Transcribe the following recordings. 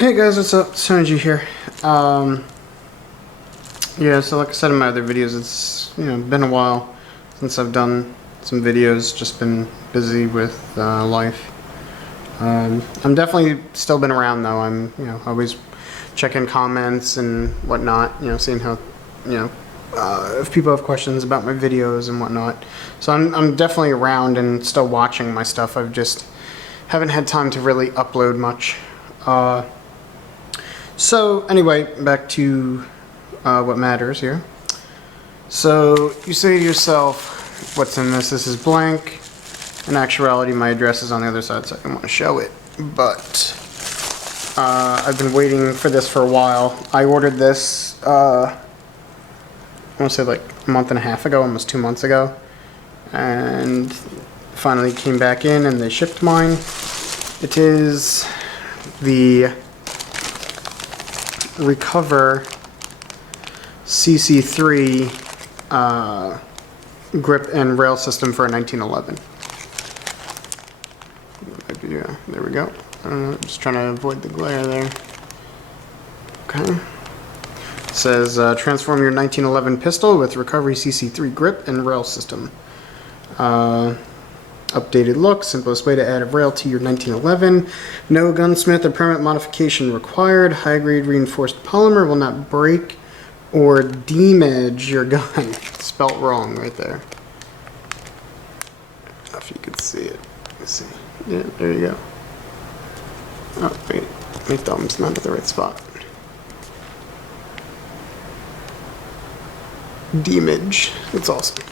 Hey guys, what's up? Synergy here. Yeah, so like I said in my other videos, it's been a while since I've done some videos. Just been busy with life. I'm definitely still been around though. I'm always checking comments and whatnot. Seeing how if people have questions about my videos and whatnot. So I'm definitely around and still watching my stuff. I've just haven't had time to really upload much. So anyway, back to what matters here. So you say to yourself, what's in this? This is blank. In actuality, my address is on the other side, so I don't want to show it. But I've been waiting for this for a while. I ordered this, I want to say like a month and a half ago, almost 2 months ago. And finally came back in and they shipped mine. It is the ReCover CC3 grip and rail system for a 1911. Yeah, there we go. I don't know, just trying to avoid the glare there. Okay. It says transform your 1911 pistol with ReCover CC3 grip and rail system. Updated look, simplest way to add a rail to your 1911. No gunsmith or permit modification required. High grade reinforced polymer will not break or damage your gun. Spelt wrong right there. I don't know if you can see it. Let's see. Yeah, there you go. Oh, wait. My thumb's not at the right spot. Damage. It's awesome.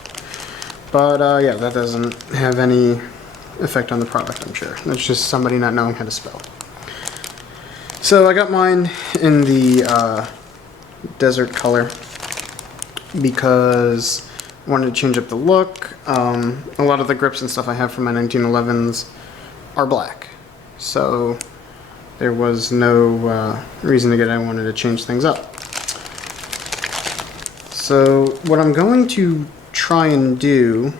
But yeah, that doesn't have any effect on the product, I'm sure. That's just somebody not knowing how to spell. So I got mine in the desert color because I wanted to change up the look. A lot of the grips and stuff I have for my 1911s are black. So there was no reason to get it. I wanted to change things up. So what I'm going to try and do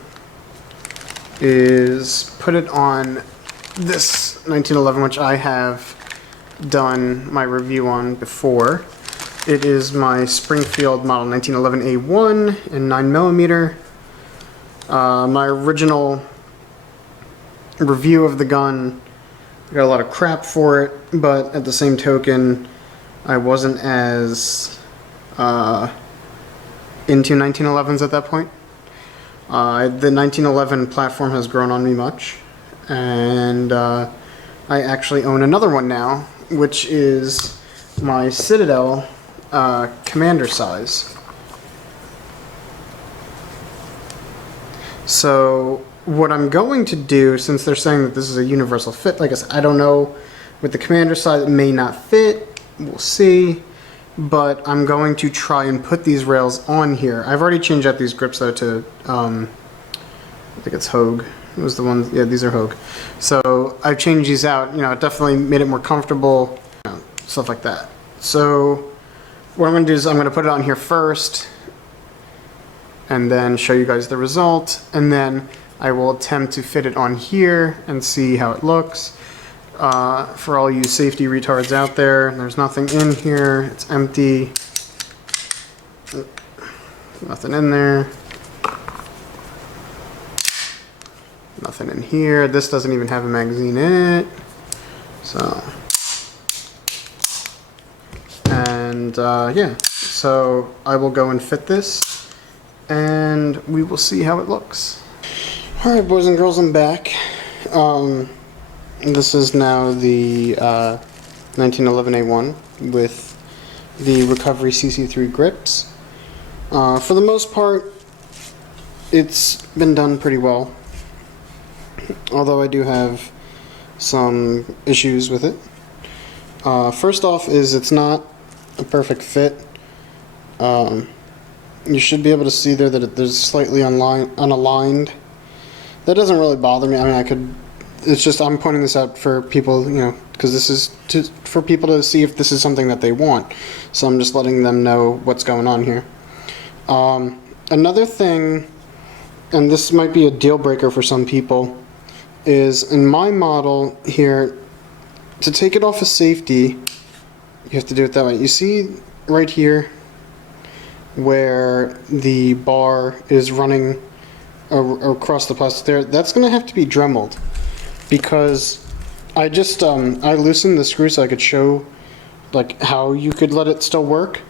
is put it on this 1911, which I have done my review on before. It is my Springfield model 1911A1 in 9mm. My original review of the gun, I got a lot of crap for it, but at the same token, I wasn't as into 1911s at that point. The 1911 platform has grown on me much, and I actually own another one now, which is my Citadel commander size. So what I'm going to do, since they're saying that this is a universal fit, like I said, I don't know, with the commander size it may not fit, we'll see. But I'm going to try and put these rails on here. I've already changed out these grips though to, I think it's Hogue. It was the ones, yeah, these are Hogue. So I've changed these out, it definitely made it more comfortable, stuff like that. So what I'm going to do is I'm going to put it on here first and then show you guys the result. And then I will attempt to fit it on here and see how it looks. For all you safety retards out there, there's nothing in here, it's empty, nothing in there, nothing in here. This doesn't even have a magazine in it, so, and yeah, so I will go and fit this and we will see how it looks. Alright boys and girls, I'm back. This is now the 1911A1 with the ReCover CC3 grips. For the most part, it's been done pretty well, although I do have some issues with it. First off is it's not a perfect fit. You should be able to see there that there's slightly unaligned. That doesn't really bother me. I mean, it's just I'm pointing this out for people, because this is for people to see if this is something that they want. So I'm just letting them know what's going on here. Another thing, and this might be a deal breaker for some people, is in my model here, to take it off of safety, you have to do it that way. You see right here where the bar is running across the plastic there, that's going to have to be dremeled, because I just I loosened the screw so I could show like how you could let it still work,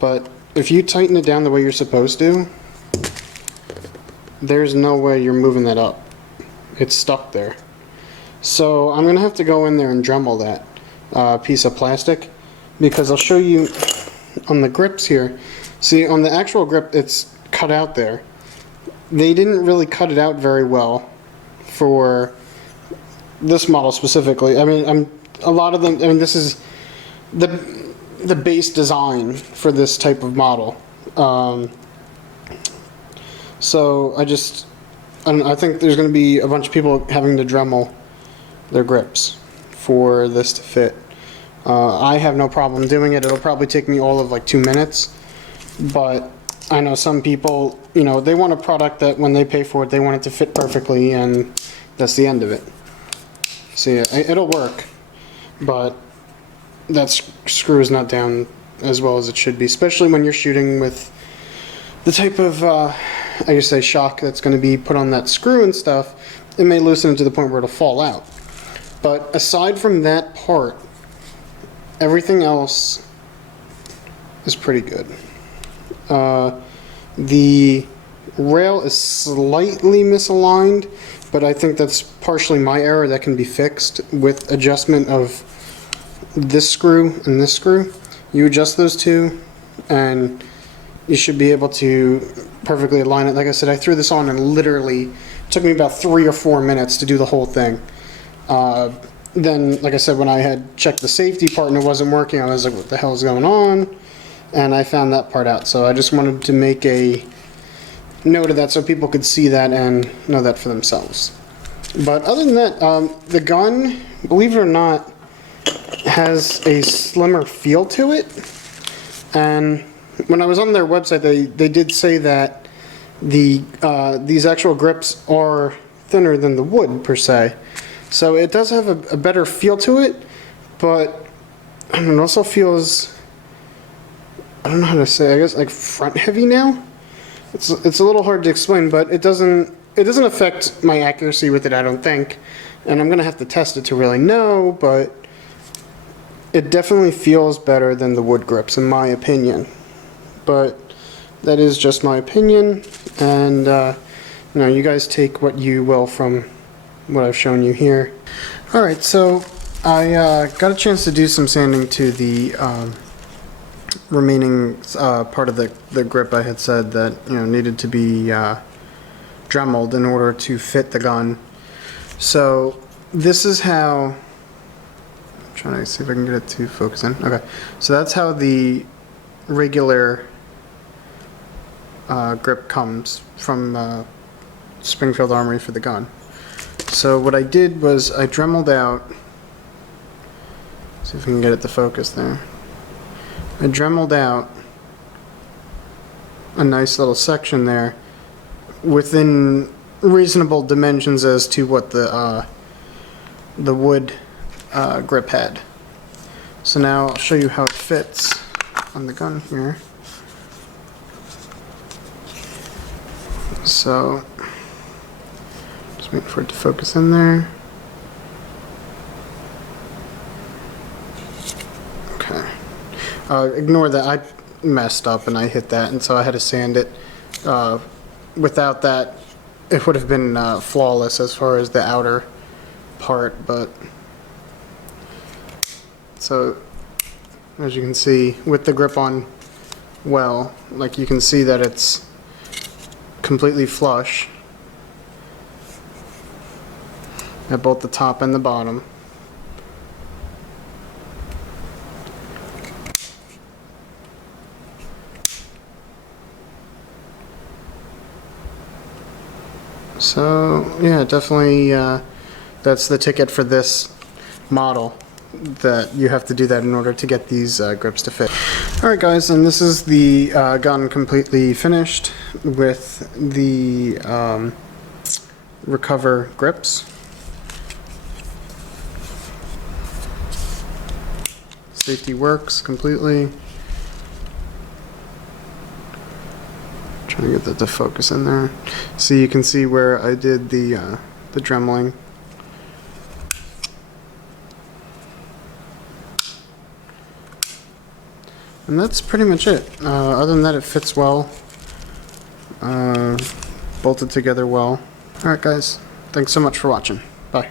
but if you tighten it down the way you're supposed to, there's no way you're moving that up. It's stuck there. So I'm going to have to go in there and Dremel that piece of plastic, because I'll show you on the grips here. See, on the actual grip, it's cut out there. They didn't really cut it out very well for this model specifically. I mean, a lot of them, I mean, this is the base design for this type of model. So I think there's going to be a bunch of people having to Dremel their grips for this to fit. I have no problem doing it. It'll probably take me all of like 2 minutes, but I know some people, you know, they want a product that when they pay for it, they want it to fit perfectly, and that's the end of it. So yeah, it'll work, but that screw is not down as well as it should be, especially when you're shooting with the type of, I guess say, shock that's going to be put on that screw and stuff. It may loosen it to the point where it'll fall out. But aside from that part, everything else is pretty good. The rail is slightly misaligned, but I think that's partially my error that can be fixed with adjustment of this screw and this screw. You adjust those two and you should be able to perfectly align it. Like I said, I threw this on and literally took me about 3 or 4 minutes to do the whole thing. Then, like I said, when I had checked the safety part and it wasn't working, I was like, what the hell is going on? And I found that part out. So I just wanted to make a note of that so people could see that and know that for themselves. But other than that, the gun, believe it or not, has a slimmer feel to it. And when I was on their website, they did say that these actual grips are thinner than the wood per se. So it does have a better feel to it, but it also feels, I don't know how to say, I guess like front heavy now. It's a little hard to explain, but it doesn't affect my accuracy with it, I don't think. And I'm gonna have to test it to really know, but it definitely feels better than the wood grips in my opinion. But that is just my opinion, and you know, you guys take what you will from what I've shown you here. Alright, so I got a chance to do some sanding to the remaining part of the grip I had said that, you know, needed to be Dremeled in order to fit the gun. So this is how, I'm trying to see if I can get it to focus in. Okay, so that's how the regular grip comes from Springfield Armory for the gun. So what I did was I Dremeled out, see if we can get it to focus there. I Dremeled out a nice little section there within reasonable dimensions as to what the wood grip had. So now I'll show you how it fits on the gun here. So just wait for it to focus in there. Okay. Ignore that. I messed up and I hit that, and so I had to sand it. Without that, it would have been flawless as far as the outer part, but so as you can see with the grip on well, like you can see that it's completely flush at both the top and the bottom. So yeah, definitely that's the ticket for this model, that you have to do that in order to get these grips to fit. Alright guys, and this is the gun completely finished with the ReCover grips. Safety works completely. Trying to get that to focus in there. So you can see where I did the dremeling. And that's pretty much it. Other than that, it fits well. Bolted together well. Alright guys, thanks so much for watching. Bye.